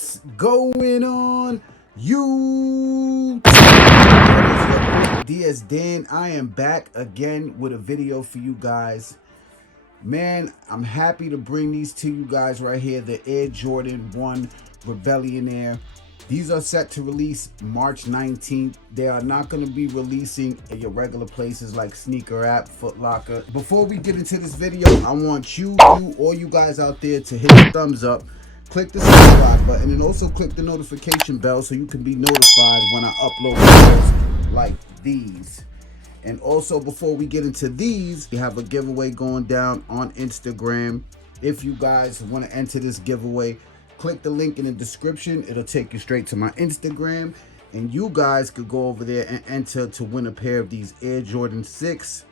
What's going on, you? Diaz Dan. I am back again with a video for you guys. Man, I'm happy to bring these to you guys right here. The Air Jordan 1 Rebellionaire. These are set to release March 19th. They are not going to be releasing at your regular places like Sneaker App, Foot Locker. Before we get into this video, I want all you guys out there to hit the thumbs up, click the subscribe button, and also click the notification bell so you can be notified when I upload videos like these. And also, before we get into these, we have a giveaway going down on Instagram. If you guys want to enter this giveaway, click the link in the description. It'll take you straight to my Instagram. And you guys could go over there and enter to win a pair of these Air Jordan 6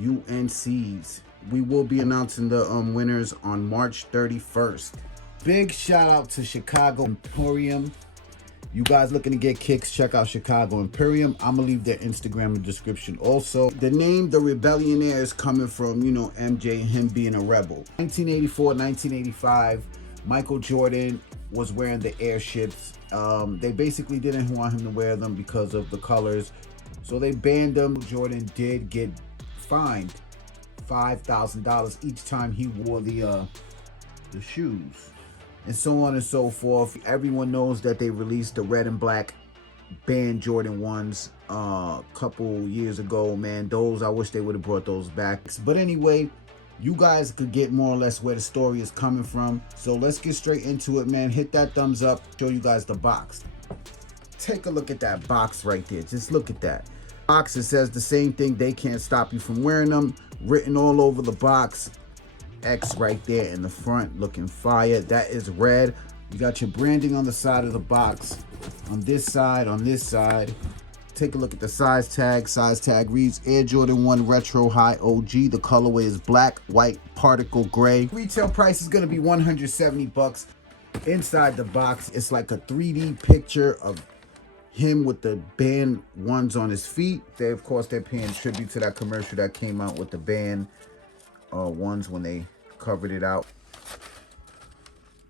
UNCs. We will be announcing the winners on March 31st. Big shout out to Chicago Emporium. You guys looking to get kicks, check out Chicago Imperium. I'm gonna leave their Instagram in the description also. The name, the Rebellionaire, is coming from, you know, MJ, him being a rebel. 1984, 1985, Michael Jordan was wearing the airships. They basically didn't want him to wear them because of the colors, so they banned them. Jordan did get fined $5,000 each time he wore the shoes, and so on and so forth. Everyone knows that they released the red and black band Jordan 1s a couple years ago, man. Those, I wish they would have brought those back. But anyway, you guys could get more or less where the story is coming from. So let's get straight into it, man. Hit that thumbs up, show you guys the box. Take a look at that box right there. Just look at that box. It says the same thing, they can't stop you from wearing them, written all over the box. X right there in the front, looking fire. That is red. You got your branding on the side of the box, on this side, on this side. Take a look at the size tag. Size tag reads Air Jordan 1 Retro High OG. The colorway is black, white, particle gray. Retail price is going to be 170 bucks. Inside the box, it's like a 3D picture of him with the band ones on his feet. They, of course, they're paying tribute to that commercial that came out with the band ones when they covered it out.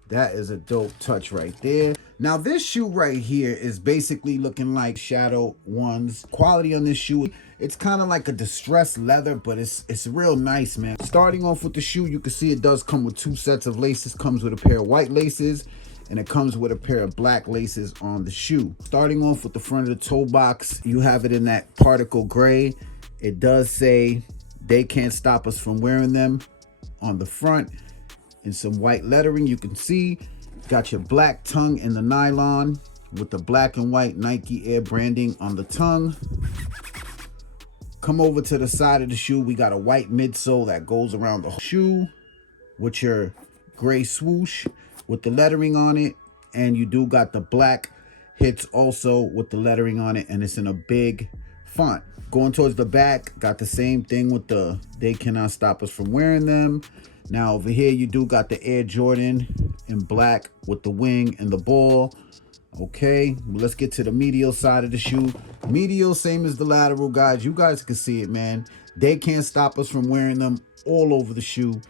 That is a dope touch right there. Now this shoe right here is basically looking like Shadow ones. Quality on this shoe, it's kind of like a distressed leather, but it's real nice, man. Starting off with the shoe, you can see it does come with 2 sets of laces. Comes with a pair of white laces, and it comes with a pair of black laces on the shoe. Starting off with the front of the toe box, you have it in that particle gray. It does say they can't stop us from wearing them on the front. In some white lettering, you can see. Got your black tongue in the nylon with the black and white Nike Air branding on the tongue. Come over to the side of the shoe. We got a white midsole that goes around the shoe with your gray swoosh with the lettering on it. And you do got the black hits also with the lettering on it, and it's in a big font. Going towards the back, got the same thing with the they cannot stop us from wearing them. Now over here, you do got the Air Jordan in black with the wing and the ball. Okay, let's get to the medial side of the shoe. Medial, same as the lateral, guys. You guys can see it, man. They can't stop us from wearing them all over the shoe.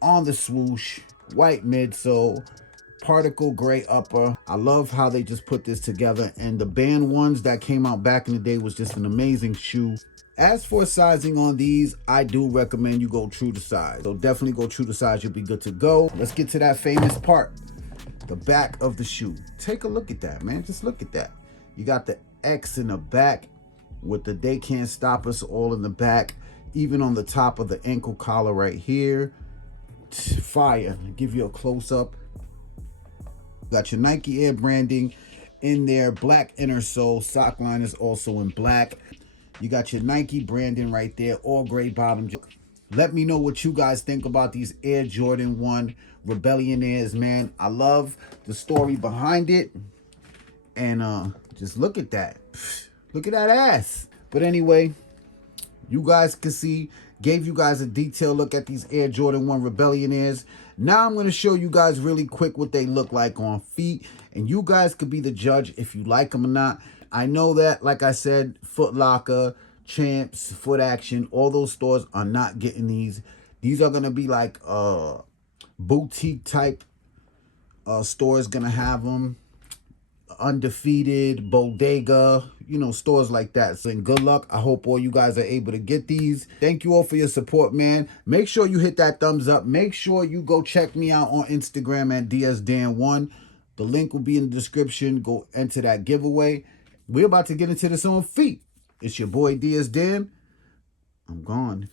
On the swoosh, white midsole, particle gray upper. I love how they just put this together, and the band ones that came out back in the day was just an amazing shoe. As for sizing on these, I do recommend you go true to size. So definitely go true to size, you'll be good to go. Let's get to that famous part, the back of the shoe. Take a look at that, man. Just look at that. You got the X in the back with the they can't stop us all in the back, even on the top of the ankle collar right here. Fire. Give you a close-up. Got your Nike Air branding in there, black inner sole. Sock line is also in black. You got your Nike branding right there, all gray bottom. Let me know what you guys think about these Air Jordan 1 Rebellionaires, man. I love the story behind it. And just look at that. Look at that ass. But anyway, you guys can see, gave you guys a detailed look at these Air Jordan 1 Rebellionaires. Now I'm going to show you guys really quick what they look like on feet. And you guys could be the judge if you like them or not. I know that, like I said, Foot Locker, Champs, Foot Action, all those stores are not getting these. These are going to be like boutique type store is gonna have them. Undefeated, Bodega, you know, stores like that. So, and good luck. I hope all you guys are able to get these. Thank you all for your support, man. Make sure you hit that thumbs up. Make sure you go check me out on Instagram at DSDan1. The link will be in the description. Go enter that giveaway. We're about to get into this on feet. It's your boy DSDan. I'm gone.